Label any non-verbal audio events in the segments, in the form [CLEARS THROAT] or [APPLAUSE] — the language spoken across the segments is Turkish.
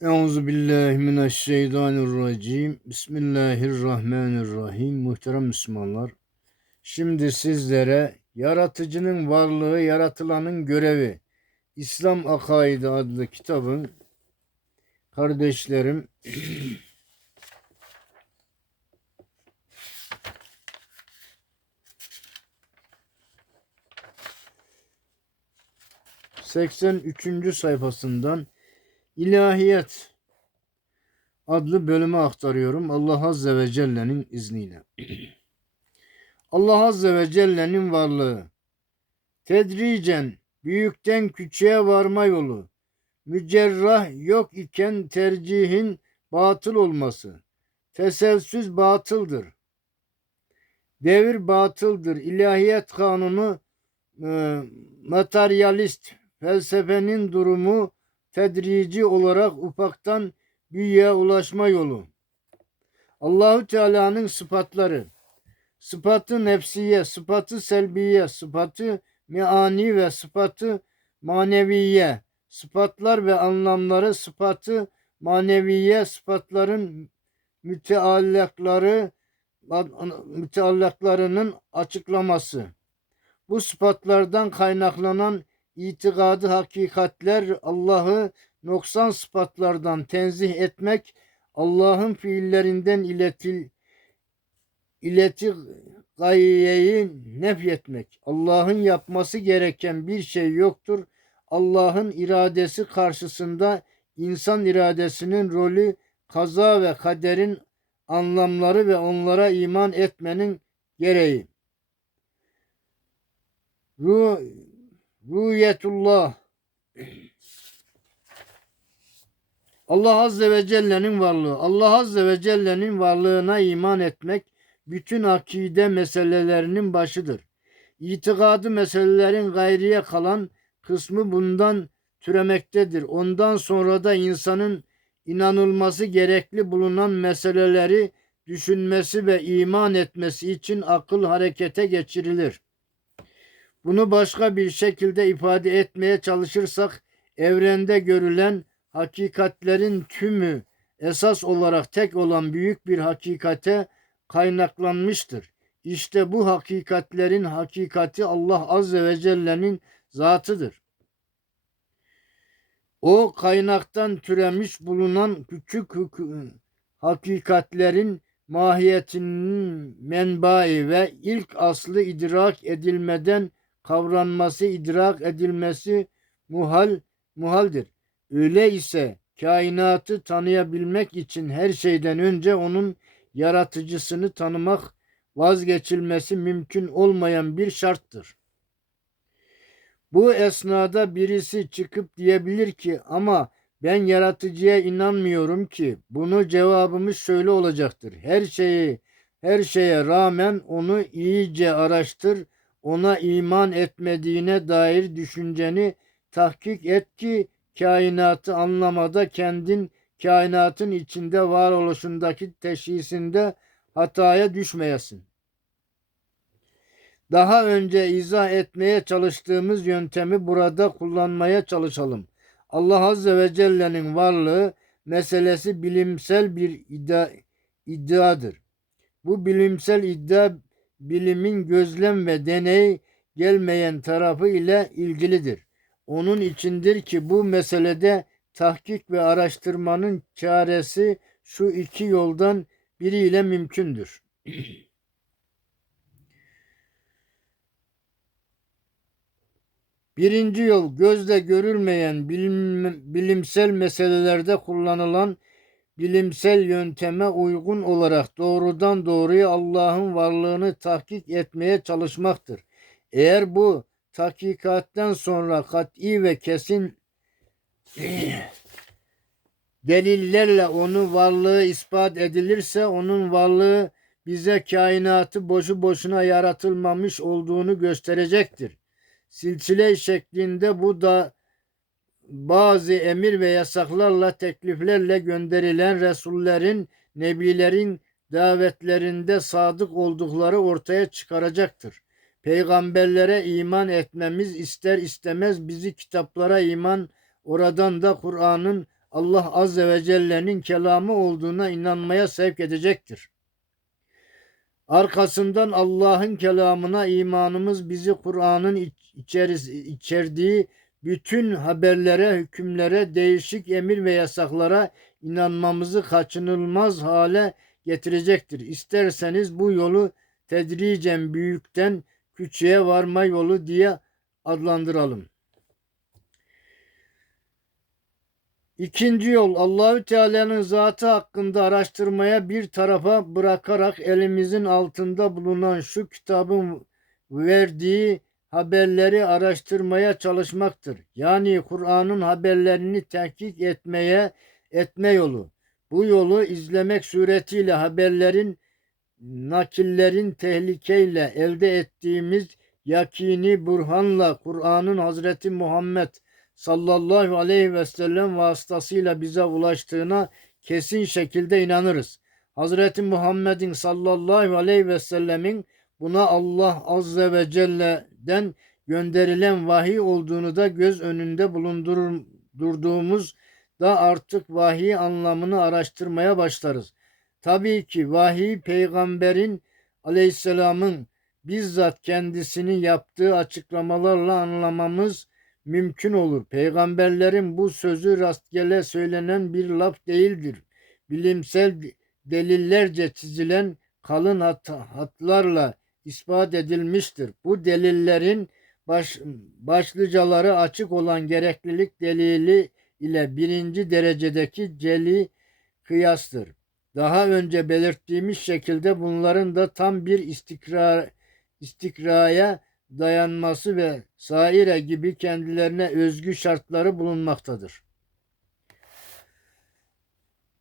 Euzu billahi mineşşeytanirracim. Bismillahirrahmanirrahim. Muhterem Müslümanlar. Şimdi sizlere yaratıcının varlığı, yaratılanın görevi İslam Akaidi adlı kitabın kardeşlerim seksen üçüncü sayfasından İlahiyet adlı bölümü aktarıyorum Allah Azze ve Celle'nin izniyle. Allah Azze ve Celle'nin varlığı, tedricen büyükten küçüğe varma yolu, mücerrah yok iken tercihin batıl olması, teselsüz batıldır. Devir batıldır. İlahiyet kanunu e, materyalist felsefenin durumu tedrici olarak ufaktan büyüye ulaşma yolu. Allahu Teala'nın sıfatları, sıfatı nefsiye, sıfatı selbiye, sıfatı meani ve sıfatı maneviye, sıfatlar ve anlamları, sıfatı maneviye, sıfatların müteallakları, müteallaklarının açıklaması. Bu sıfatlardan kaynaklanan itikadı hakikatler Allah'ı noksan sıfatlardan tenzih etmek, Allah'ın fiillerinden iletil ileti gayeyi nefyetmek. Allah'ın yapması gereken bir şey yoktur. Allah'ın iradesi karşısında insan iradesinin rolü kaza ve kaderin anlamları ve onlara iman etmenin gereği. Ruh Rüyetullah Allah Azze ve Celle'nin varlığı. Allah Azze ve Celle'nin varlığına iman etmek bütün akide meselelerinin başıdır. İtikadı meselelerin gayriye kalan kısmı bundan türemektedir. Ondan sonra da insanın inanılması gerekli bulunan meseleleri düşünmesi ve iman etmesi için akıl harekete geçirilir. Bunu başka bir şekilde ifade etmeye çalışırsak evrende görülen hakikatlerin tümü esas olarak tek olan büyük bir hakikate kaynaklanmıştır. İşte bu hakikatlerin hakikati Allah Azze ve Celle'nin zatıdır. O kaynaktan türemiş bulunan küçük hakikatlerin mahiyetinin menbai ve ilk aslı idrak edilmeden kavranması, idrak edilmesi muhal muhaldir. Öyle ise kainatı tanıyabilmek için her şeyden önce onun yaratıcısını tanımak vazgeçilmesi mümkün olmayan bir şarttır. Bu esnada birisi çıkıp diyebilir ki ama ben yaratıcıya inanmıyorum ki. Bunu cevabımız şöyle olacaktır. Her şeyi her şeye rağmen onu iyice araştır ona iman etmediğine dair düşünceni tahkik et ki kainatı anlamada kendin kainatın içinde varoluşundaki teşhisinde hataya düşmeyesin. Daha önce izah etmeye çalıştığımız yöntemi burada kullanmaya çalışalım. Allah Azze ve Celle'nin varlığı meselesi bilimsel bir iddia, iddiadır. Bu bilimsel iddia bilimin gözlem ve deney gelmeyen tarafı ile ilgilidir. Onun içindir ki bu meselede tahkik ve araştırmanın çaresi şu iki yoldan biriyle mümkündür. Birinci yol gözle görülmeyen bilim, bilimsel meselelerde kullanılan bilimsel yönteme uygun olarak doğrudan doğruya Allah'ın varlığını tahkik etmeye çalışmaktır. Eğer bu tahkikatten sonra kat'i ve kesin [CLEARS THROAT] delillerle onun varlığı ispat edilirse onun varlığı bize kainatı boşu boşuna yaratılmamış olduğunu gösterecektir. Silsile şeklinde bu da bazı emir ve yasaklarla tekliflerle gönderilen Resullerin, Nebilerin davetlerinde sadık oldukları ortaya çıkaracaktır. Peygamberlere iman etmemiz ister istemez bizi kitaplara iman, oradan da Kur'an'ın Allah Azze ve Celle'nin kelamı olduğuna inanmaya sevk edecektir. Arkasından Allah'ın kelamına imanımız bizi Kur'an'ın içerdiği bütün haberlere, hükümlere, değişik emir ve yasaklara inanmamızı kaçınılmaz hale getirecektir. İsterseniz bu yolu tedricen büyükten küçüğe varma yolu diye adlandıralım. İkinci yol Allahü Teala'nın zatı hakkında araştırmaya bir tarafa bırakarak elimizin altında bulunan şu kitabın verdiği haberleri araştırmaya çalışmaktır. Yani Kur'an'ın haberlerini tahkik etmeye etme yolu. Bu yolu izlemek suretiyle haberlerin nakillerin tehlikeyle elde ettiğimiz yakini burhanla Kur'an'ın Hazreti Muhammed sallallahu aleyhi ve sellem vasıtasıyla bize ulaştığına kesin şekilde inanırız. Hazreti Muhammed'in sallallahu aleyhi ve sellemin buna Allah azze ve celle'den gönderilen vahiy olduğunu da göz önünde bulundurduğumuz da artık vahiy anlamını araştırmaya başlarız. Tabii ki vahiy peygamberin aleyhisselamın bizzat kendisini yaptığı açıklamalarla anlamamız mümkün olur. Peygamberlerin bu sözü rastgele söylenen bir laf değildir. Bilimsel delillerce çizilen kalın hat, hatlarla ispat edilmiştir. Bu delillerin baş, başlıcaları açık olan gereklilik delili ile birinci derecedeki celi kıyastır. Daha önce belirttiğimiz şekilde bunların da tam bir istikrar, istikraya dayanması ve saire gibi kendilerine özgü şartları bulunmaktadır.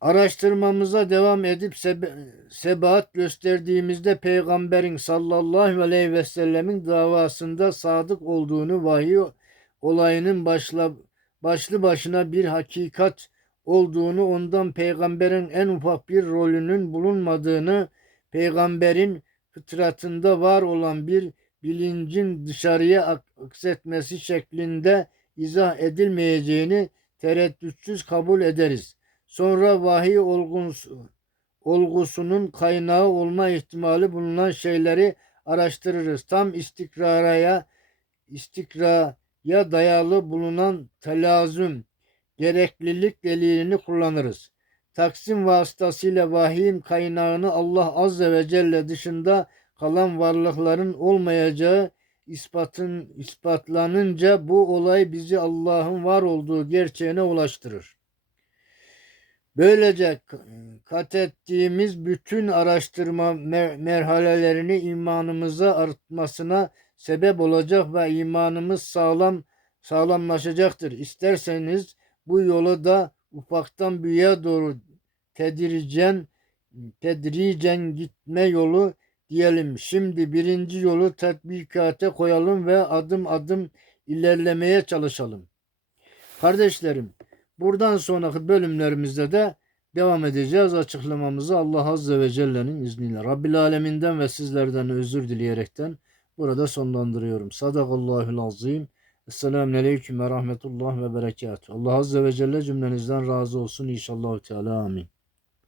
Araştırmamıza devam edip sebe sebat gösterdiğimizde peygamberin sallallahu aleyhi ve sellemin davasında sadık olduğunu vahiy olayının başla, başlı başına bir hakikat olduğunu ondan peygamberin en ufak bir rolünün bulunmadığını peygamberin fıtratında var olan bir bilincin dışarıya aksetmesi şeklinde izah edilmeyeceğini tereddütsüz kabul ederiz. Sonra vahiy olgusu, olgusunun kaynağı olma ihtimali bulunan şeyleri araştırırız. Tam istikraraya istikraya dayalı bulunan telazüm, gereklilik delilini kullanırız. Taksim vasıtasıyla vahiyin kaynağını Allah Azze ve Celle dışında kalan varlıkların olmayacağı ispatın ispatlanınca bu olay bizi Allah'ın var olduğu gerçeğine ulaştırır. Böylece kat ettiğimiz bütün araştırma merhalelerini imanımıza artmasına sebep olacak ve imanımız sağlam sağlamlaşacaktır. İsterseniz bu yolu da ufaktan büyüğe doğru tedricen tedricen gitme yolu diyelim. Şimdi birinci yolu tatbikate koyalım ve adım adım ilerlemeye çalışalım. Kardeşlerim, buradan sonraki bölümlerimizde de devam edeceğiz açıklamamızı Allah Azze ve Celle'nin izniyle. Rabbil Aleminden ve sizlerden özür dileyerekten burada sonlandırıyorum. Sadakallahül azim. Esselamun Aleyküm ve Rahmetullah ve Berekatuhu. Allah Azze ve Celle cümlenizden razı olsun inşallah Teala. Amin.